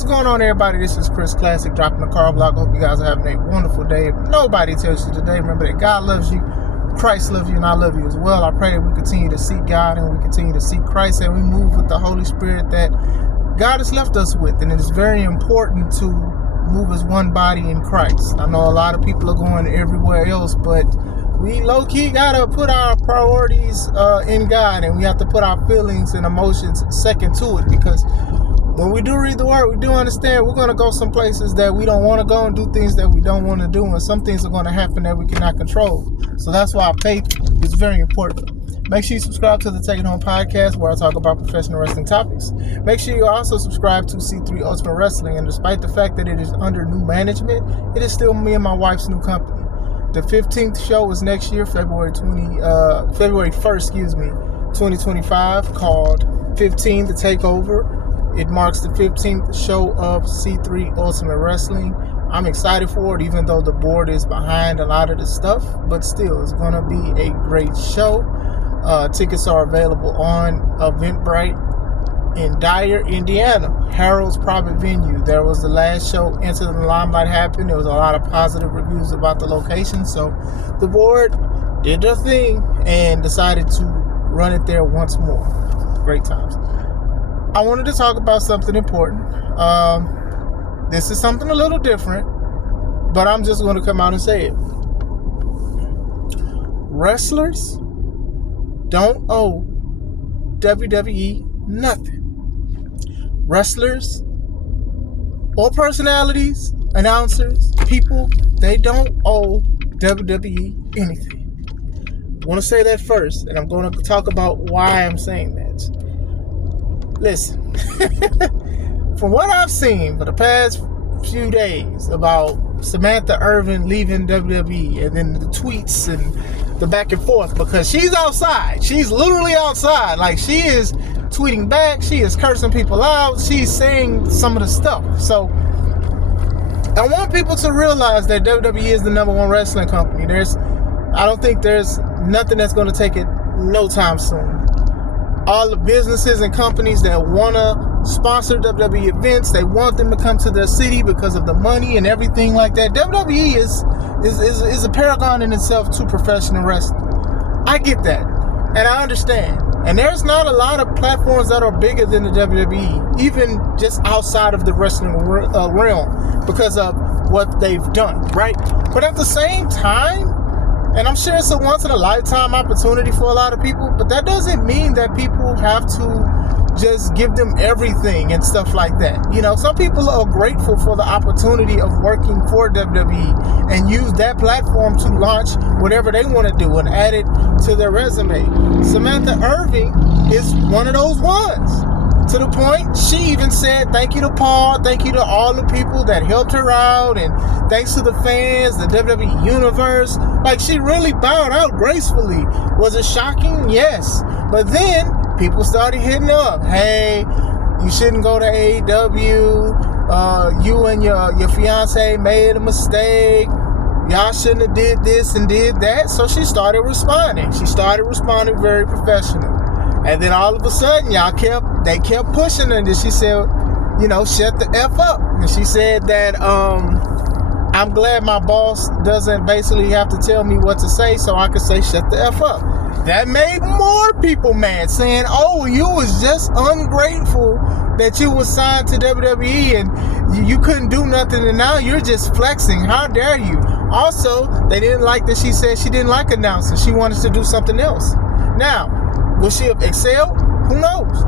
What's going on, everybody? This is Chris Classic, dropping the car vlog. Hope you guys are having a wonderful day. If nobody tells you today, remember that God loves you, Christ loves you, and I love you as well. I pray that we continue to seek God and we continue to seek Christ, and we move with the Holy Spirit that God has left us with. And it is very important to move as one body in Christ. I know a lot of people are going everywhere else, but we low-key gotta put our priorities in God, and we have to put our feelings and emotions second to it, because when we do read the word, we do understand we're going to go some places that we don't want to go and do things that we don't want to do, and some things are going to happen that we cannot control. So that's why faith is very important. Make sure you subscribe to the Take It Home podcast, where I talk about professional wrestling topics. Make sure you also subscribe to C3 Ultimate Wrestling, and despite the fact that it is under new management, it is still me and my wife's new company. The 15th show is next year, February 1st, 2025, called 15 The Takeover. It marks the 15th show of C3 Ultimate Wrestling. I'm excited for it, even though the board is behind a lot of the stuff. But still, it's going to be a great show. Tickets are available on Eventbrite in Dyer, Indiana. Harold's private venue. There was the last show, Enter the Limelight, happened. There was a lot of positive reviews about the location. So the board did their thing and decided to run it there once more. Great times. I wanted to talk about something important. This is something a little different, but I'm just going to come out and say it. Wrestlers don't owe WWE nothing. Wrestlers or personalities, announcers, people, they don't owe WWE anything. I want to say that first, and I'm going to talk about why I'm saying that. Listen, from what I've seen for the past few days about Samantha Irvin leaving WWE, and then the tweets and the back and forth, because she's outside. She's literally outside. Like, she is tweeting back. She is cursing people out. She's saying some of the stuff. So I want people to realize that WWE is the number one wrestling company. I don't think there's nothing that's going to take it no time soon. All the businesses and companies that want to sponsor WWE events, they want them to come to their city because of the money and everything like that. WWE is a paragon in itself to professional wrestling. I get that, and I understand. And there's not a lot of platforms that are bigger than the WWE, even just outside of the wrestling realm, because of what they've done, right? But at the same time, and I'm sure it's a once-in-a-lifetime opportunity for a lot of people, but that doesn't mean that people have to just give them everything and stuff like that. You know, some people are grateful for the opportunity of working for WWE and use that platform to launch whatever they want to do and add it to their resume. Samantha Irvin is one of those ones. To the point, she even said thank you to Paul, thank you to all the people that helped her out, and thanks to the fans, the WWE Universe. Like, she really bowed out gracefully. Was it shocking? Yes. But then people started hitting up. Hey, you shouldn't go to AEW. You and your fiance made a mistake. Y'all shouldn't have did this and did that. So she started responding. She started responding very professional. And then all of a sudden, they kept pushing her, and then she said, shut the F up. And she said that, I'm glad my boss doesn't basically have to tell me what to say, so I could say shut the F up. That made more people mad, saying, oh, you was just ungrateful that you was signed to WWE and you couldn't do nothing, and now you're just flexing. How dare you? Also, they didn't like that she said she didn't like announcing. She wanted to do something else. Now, will she have excelled? Who knows?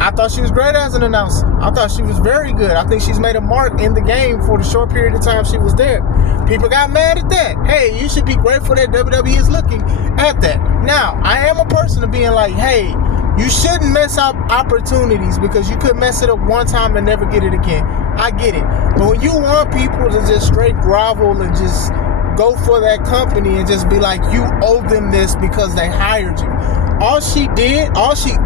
I thought she was great as an announcer. I thought she was very good. I think she's made a mark in the game for the short period of time she was there. People got mad at that. Hey, you should be grateful that WWE is looking at that. Now, I am a person of being like, hey, you shouldn't mess up opportunities because you could mess it up one time and never get it again. I get it. But when you want people to just straight grovel and just go for that company and just be like, you owe them this because they hired you. All she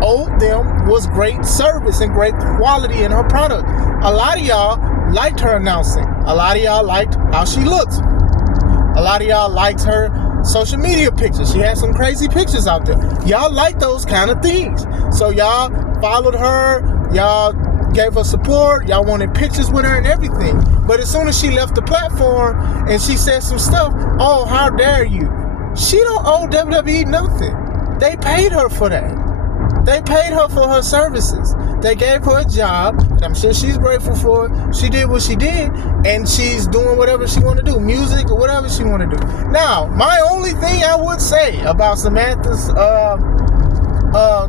owed them was great service and great quality in her product. A lot of y'all liked her announcing. A lot of y'all liked how she looked. A lot of y'all liked her social media pictures. She had some crazy pictures out there. Y'all like those kind of things. So y'all followed her. Y'all gave her support. Y'all wanted pictures with her and everything. But as soon as she left the platform and she said some stuff, oh, how dare you? She don't owe WWE nothing. They paid her for that. They paid her for her services. They gave her a job. I'm sure she's grateful for it. She did what she did, and she's doing whatever she want to do, music or whatever she want to do. Now, my only thing I would say about Samantha's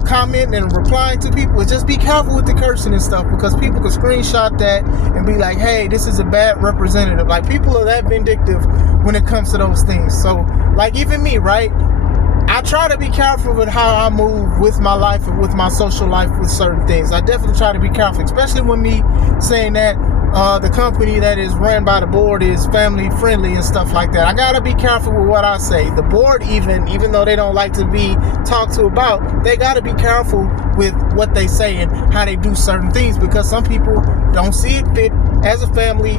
comment and replying to people is just be careful with the cursing and stuff, because people can screenshot that and be like, hey, this is a bad representative. Like, people are that vindictive when it comes to those things. So, like, even me, right? I try to be careful with how I move with my life and with my social life with certain things. I definitely try to be careful, especially when me saying that the company that is run by the board is family friendly and stuff like that. I gotta be careful with what I say. The board, even though they don't like to be talked to about, they gotta be careful with what they say and how they do certain things, because some people don't see it fit as a family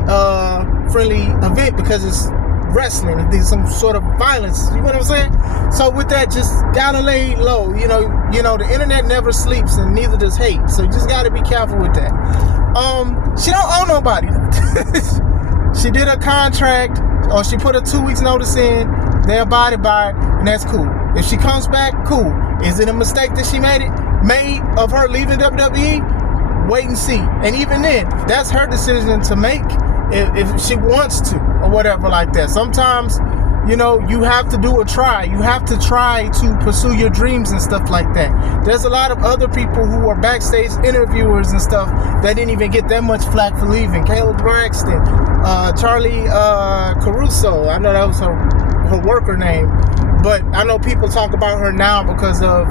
friendly event because it's wrestling and there's some sort of violence. You know what I'm saying? So with that, just gotta lay low. You know, the internet never sleeps, and neither does hate. So you just gotta be careful with that. She don't owe nobody. She did a contract, or she put a 2 weeks notice in. They abided by it, and that's cool. If she comes back, cool. Is it a mistake that she made of her leaving WWE? Wait and see. And even then, that's her decision to make if she wants to or whatever like that. Sometimes, you have to do a try. You have to try to pursue your dreams and stuff like that. There's a lot of other people who are backstage interviewers and stuff that didn't even get that much flack for leaving. Kayla Braxton, Charlie Caruso. I know that was her worker name, but I know people talk about her now because of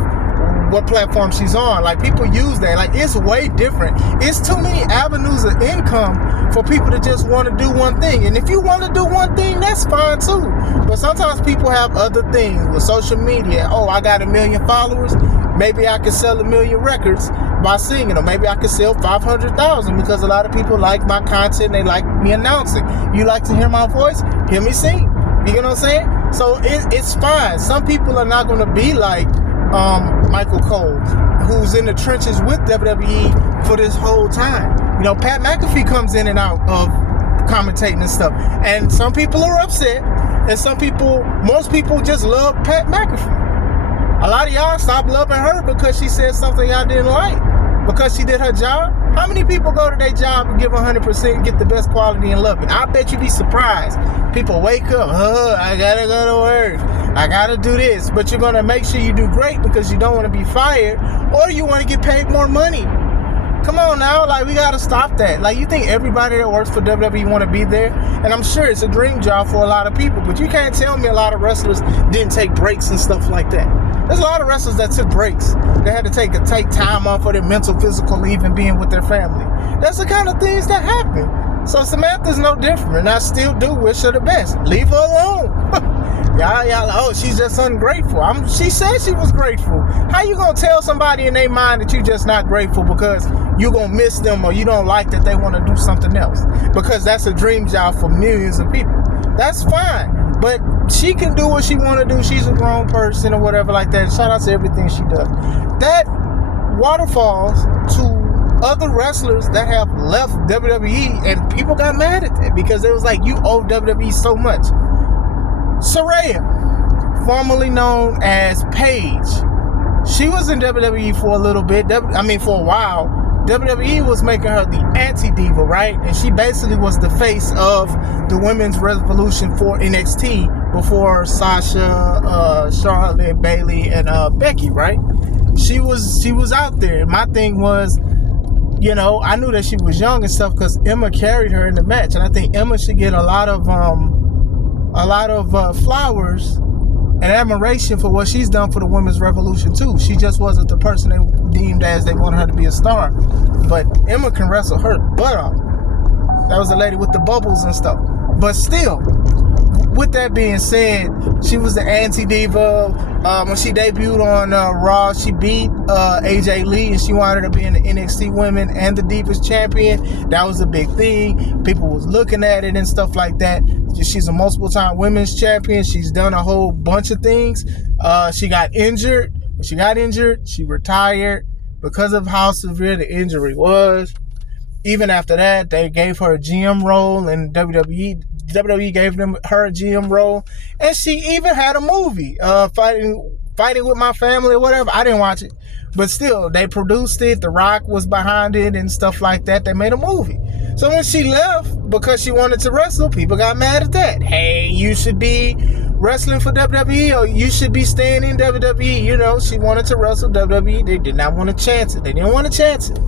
what platform she's on. Like, people use that. Like, it's way different. It's too many avenues of income for people to just want to do one thing. And if you want to do one thing, that's fine too. But sometimes people have other things with social media. Oh, I got 1 million followers. Maybe I could sell 1 million records by singing, or maybe I could sell 500,000 because a lot of people like my content. They like me announcing. You like to hear my voice? Hear me sing. You know what I'm saying? So it's fine. Some people are not going to be like Michael Cole, who's in the trenches with WWE for this whole time. Pat McAfee comes in and out of commentating and stuff, and some people are upset, and most people just love Pat McAfee. A lot of y'all stopped loving her because she said something y'all didn't like, because she did her job. How many people go to their job and give 100% and get the best quality and love it? I bet you'd be surprised. People wake up, I gotta go to work, I gotta do this, but you're gonna make sure you do great because you don't want to be fired, or you want to get paid more money. Come on now, like, we gotta stop that. Like, you think everybody that works for WWE want to be there? And I'm sure it's a dream job for a lot of people, but you can't tell me a lot of wrestlers didn't take breaks and stuff like that. There's a lot of wrestlers that took breaks. They had to take time off for their mental, physical leave and being with their family. That's the kind of things that happen. So Samantha's no different, and I still do wish her the best. Leave her alone. Y'all, oh, she's just ungrateful. She said she was grateful. How you gonna tell somebody in their mind that you're just not grateful because you're gonna miss them, or you don't like that they want to do something else? Because that's a dream job for millions of people. That's fine. But she can do what she want to do. She's a grown person or whatever like that. Shout out to everything she does. That waterfalls to other wrestlers that have left WWE, and people got mad at that because it was like, you owe WWE so much. Saraya, formerly known as Paige, she was in WWE for a little bit. For a while. WWE was making her the anti-diva, right? And she basically was the face of the women's revolution for NXT before Sasha, Charlotte, Bayley, and Becky, right? She was out there. My thing was, I knew that she was young and stuff because Emma carried her in the match, and I think Emma should get a lot of flowers and admiration for what she's done for the women's revolution too. She just wasn't the person they deemed as they wanted her to be a star. But Emma can wrestle her butt off. That was a lady with the bubbles and stuff. But still, with that being said, she was the anti-diva. When she debuted on Raw, she beat AJ Lee, and she wanted to be in the NXT Women and the Divas Champion. That was a big thing. People was looking at it and stuff like that. She's a multiple-time women's champion. She's done a whole bunch of things. She got injured. When she got injured, she retired because of how severe the injury was. even after that, they gave her a GM role, and WWE gave her a GM role, and she even had a movie, fighting with my family or whatever. I didn't watch it, but still, they produced it. The Rock was behind it and stuff like that. They made a movie. So when she left because she wanted to wrestle, people got mad at that. Hey, you should be wrestling for WWE, or you should be staying in WWE. You know, she wanted to wrestle WWE. They did not want to chance it. They didn't want to chance it.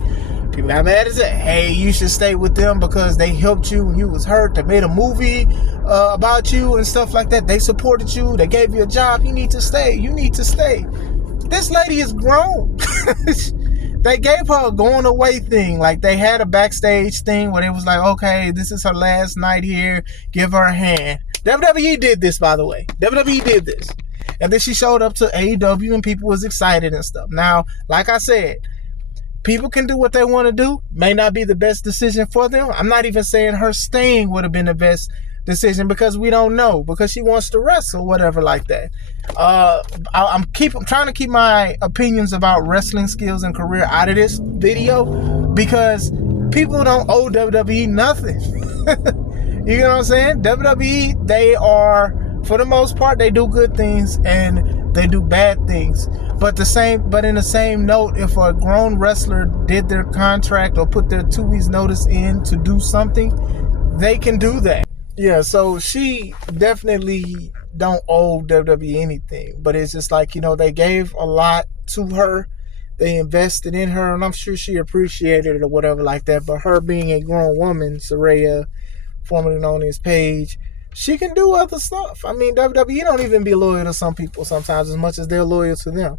People got mad at that. Hey, you should stay with them because they helped you when you was hurt. They made a movie about you and stuff like that. They supported you. They gave you a job. You need to stay. You need to stay. This lady is grown. They gave her a going away thing. Like, they had a backstage thing where it was like, okay, this is her last night here. Give her a hand. WWE did this, by the way. WWE did this. And then she showed up to AEW and people was excited and stuff. Now, like I said, people can do what they want to do. May not be the best decision for them. I'm not even saying her staying would have been the best decision because we don't know. Because she wants to wrestle, whatever like that. I'm trying to keep my opinions about wrestling skills and career out of this video because people don't owe WWE nothing. You know what I'm saying? WWE, they are, for the most part, they do good things and they do bad things. But in the same note, if a grown wrestler did their contract or put their 2 weeks notice in to do something, they can do that. Yeah, so she definitely don't owe WWE anything. But it's just like, you know, they gave a lot to her. They invested in her, and I'm sure she appreciated it or whatever like that. But her being a grown woman, Saraya, formerly known as Paige, she can do other stuff. I mean, WWE don't even be loyal to some people sometimes as much as they're loyal to them.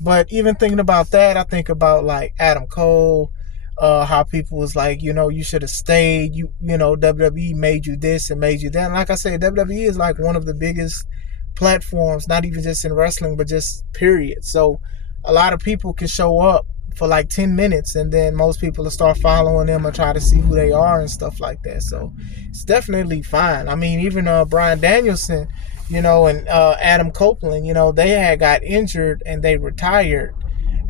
But even thinking about that, I think about like Adam Cole, how people was like, you know, you should have stayed. You know, WWE made you this and made you that. And like I said, WWE is like one of the biggest platforms, not even just in wrestling, but just period. So a lot of people can show up for like 10 minutes and then most people will start following them and try to see who they are and stuff like that. So it's definitely fine. I mean, even Bryan Danielson, you know, and Adam Copeland, you know, they had got injured and they retired,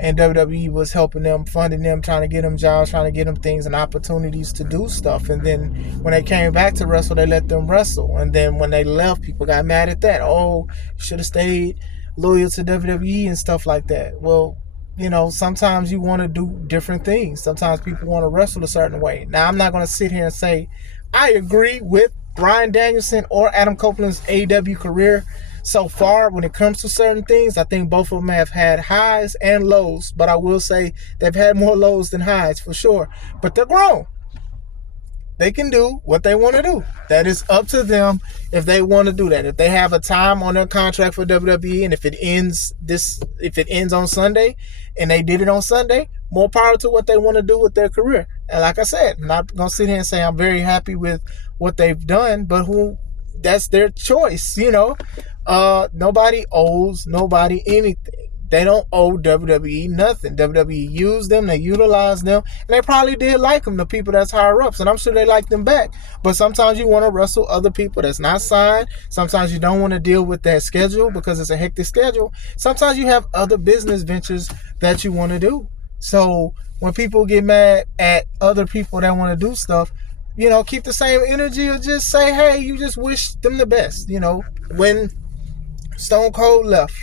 and WWE was helping them, funding them, trying to get them jobs, trying to get them things and opportunities to do stuff. And then when they came back to wrestle, they let them wrestle. And then when they left, people got mad at that. Oh, you should have stayed loyal to WWE and stuff like that. Well, you know, sometimes you want to do different things. Sometimes people want to wrestle a certain way. Now, I'm not going to sit here and say I agree with Bryan Danielson or Adam Copeland's AEW career so far when it comes to certain things. I think both of them have had highs and lows, but I will say they've had more lows than highs for sure. But they're grown. They can do what they want to do. That is up to them if they want to do that. If they have a time on their contract for WWE, and if it ends on Sunday, and they did it on Sunday, more power to what they want to do with their career. And like I said, I'm not gonna sit here and say I'm very happy with what they've done, but that's their choice, you know. Nobody owes nobody anything. They don't owe WWE nothing. WWE used them, they utilized them, and they probably did like them, the people that's higher ups, and I'm sure they like them back. But sometimes you want to wrestle other people that's not signed. Sometimes you don't want to deal with that schedule because it's a hectic schedule. Sometimes you have other business ventures that you want to do. So when people get mad at other people that want to do stuff, you know, keep the same energy or just say, hey, you just wish them the best. You know, when Stone Cold left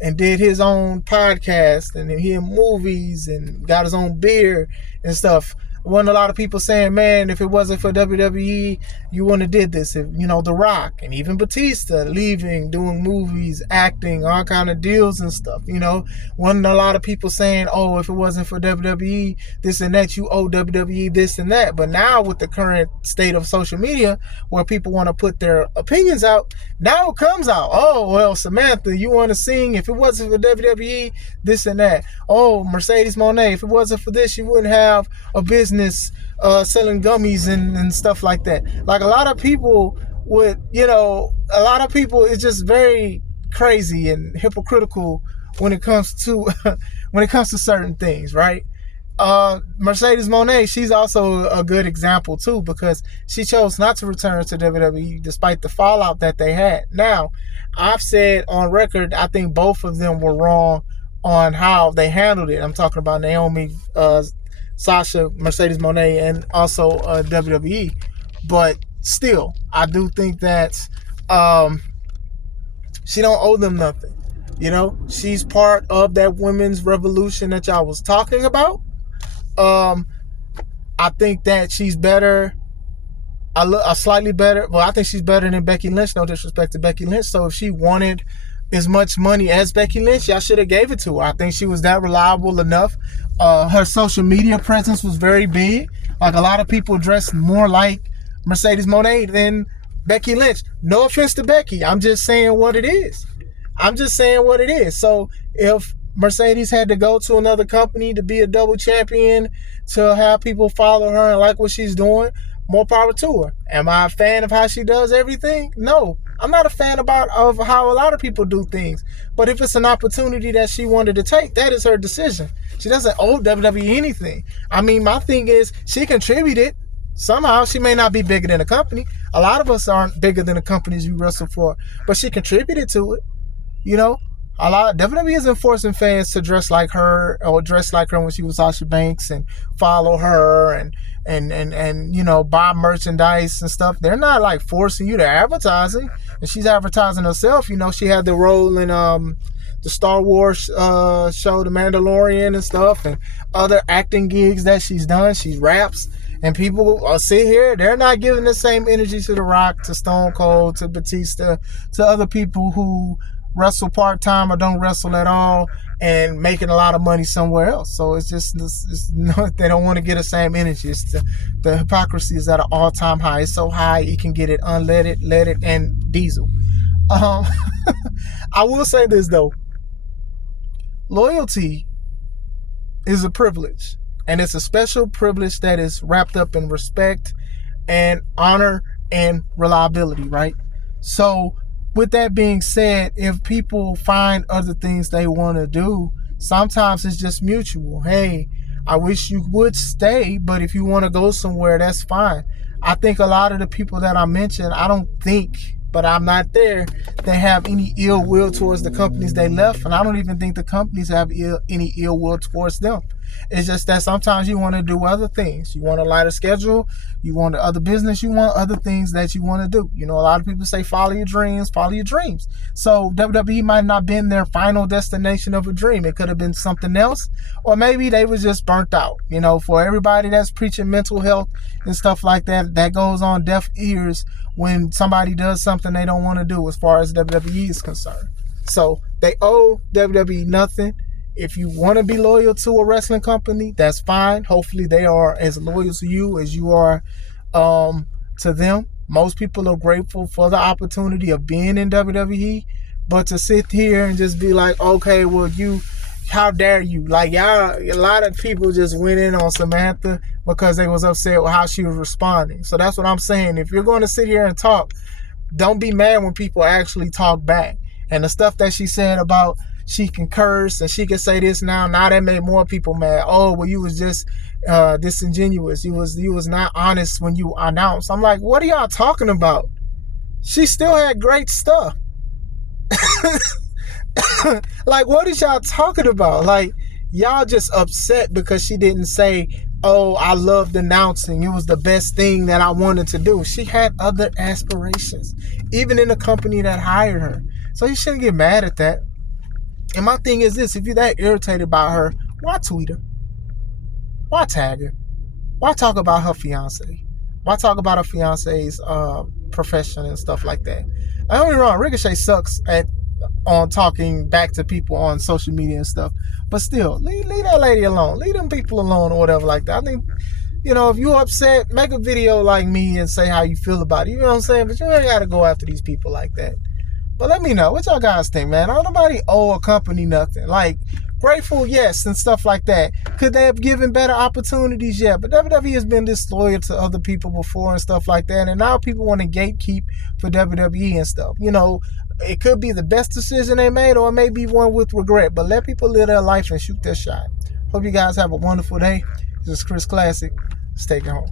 and did his own podcast and he in movies and got his own beer and stuff, wasn't a lot of people saying, man, if it wasn't for WWE, you wouldn't have did this. If, you know, The Rock and even Batista leaving, doing movies, acting, all kind of deals and stuff, you know, wasn't a lot of people saying, oh, if it wasn't for WWE, this and that, you owe WWE this and that. But now with the current state of social media where people want to put their opinions out, now it comes out, oh, well, Samantha, you want to sing, if it wasn't for WWE, this and that. Oh, Mercedes Moné, if it wasn't for this, you wouldn't have a business selling gummies and stuff like that. Like a lot of people would, you know, a lot of people, it's just very crazy and hypocritical when it comes to certain things, right? Mercedes Moné, she's also a good example too, because she chose not to return to WWE despite the fallout that they had. Now, I've said on record, I think both of them were wrong on how they handled it. I'm talking about Naomi Sasha, Mercedes Moné, and also WWE. But still, I do think that she don't owe them nothing. You know, she's part of that women's revolution that y'all was talking about. I think that she's better, a slightly better. Well, I think she's better than Becky Lynch. No disrespect to Becky Lynch. So if she wanted as much money as Becky Lynch, y'all should have gave it to her. I think she was that reliable enough. Her social media presence was very big. Like, a lot of people dressed more like Mercedes Moné than Becky Lynch. No offense to Becky. I'm just saying what it is. So if Mercedes had to go to another company to be a double champion, to have people follow her and like what she's doing, more power to her. Am I a fan of how she does everything? No. I'm not a fan of how a lot of people do things. But if it's an opportunity that she wanted to take, that is her decision. She doesn't owe WWE anything. I mean, my thing is, she contributed. Somehow, she may not be bigger than a company. A lot of us aren't bigger than the companies we wrestle for. But she contributed to it. You know, a lot of WWE isn't forcing fans to dress like her or dress like her when she was Sasha Banks and follow her and you know, buy merchandise and stuff. They're not like forcing you to advertising. And she's advertising herself. You know, she had the role in the Star Wars show, The Mandalorian and stuff, and other acting gigs that she's done. She raps. And people sit here, they're not giving the same energy to The Rock, to Stone Cold, to Batista, to other people who wrestle part-time or don't wrestle at all and making a lot of money somewhere else. So it's just, they don't want to get the same energy. It's the hypocrisy is at an all-time high. It's so high, you can get it unleaded, leaded, and diesel. I will say this, though. Loyalty is a privilege. And it's a special privilege that is wrapped up in respect and honor and reliability, right? So with that being said, if people find other things they want to do, sometimes it's just mutual. Hey, I wish you would stay, but if you want to go somewhere, that's fine. I think a lot of the people that I mentioned, I don't think, but I'm not there, they have any ill will towards the companies they left. And I don't even think the companies have any ill will towards them. It's just that sometimes you want to do other things. You want a lighter schedule. You want other business. You want other things that you want to do. You know, a lot of people say follow your dreams, follow your dreams. So WWE might not have been their final destination of a dream. It could have been something else. Or maybe they was just burnt out. You know, for everybody that's preaching mental health and stuff like that, that goes on deaf ears when somebody does something they don't want to do as far as WWE is concerned. So they owe WWE nothing. If you want to be loyal to a wrestling company, that's fine. Hopefully they are as loyal to you as you are to them. Most people are grateful for the opportunity of being in WWE. But to sit here and just be like, okay, well, how dare you? Like, y'all, a lot of people just went in on Samantha because they was upset with how she was responding. So that's what I'm saying. If you're going to sit here and talk, don't be mad when people actually talk back. And the stuff that she said about she can curse and she can say this now that made more people mad. Oh, well, you was just disingenuous. You was not honest when you announced. I'm like, what are y'all talking about? She still had great stuff. Like, what is y'all talking about? Like, y'all just upset because she didn't say, oh, I loved announcing. It was the best thing that I wanted to do. She had other aspirations, even in the company that hired her. So you shouldn't get mad at that. And my thing is this, if you're that irritated by her, why tweet her? Why tag her? Why talk about her fiance? Why talk about her fiance's profession and stuff like that? I don't get me wrong, Ricochet sucks on talking back to people on social media and stuff. But still, leave that lady alone. Leave them people alone or whatever like that. I think, you know, if you're upset, make a video like me and say how you feel about it. You know what I'm saying? But you ain't got to go after these people like that. But let me know. What y'all guys think, man? Don't nobody owe a company nothing. Like, grateful, yes, and stuff like that. Could they have given better opportunities? Yeah, but WWE has been disloyal to other people before and stuff like that. And now people want to gatekeep for WWE and stuff. You know, it could be the best decision they made or it may be one with regret. But let people live their life and shoot their shot. Hope you guys have a wonderful day. This is Chris Classic. Let's take it home.